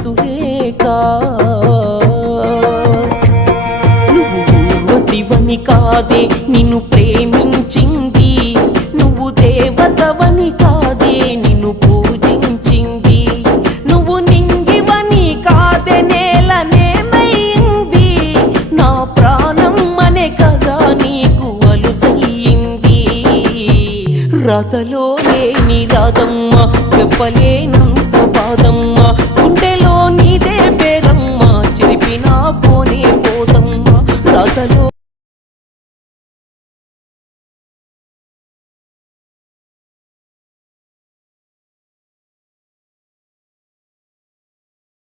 సురేఖ నువ్వు ఊర్వశివని కాదే నిన్ను ప్రేమించింది, నువ్వు దేవతవని కాదే నిన్ను పూజించింది, నువ్వు నింగివని కాదే నేలనేమైంది, నా ప్రాణం అనే కదా నీకు అలుసయ్యింది. రాతలో లేని రాధమ్మ చెప్పలేను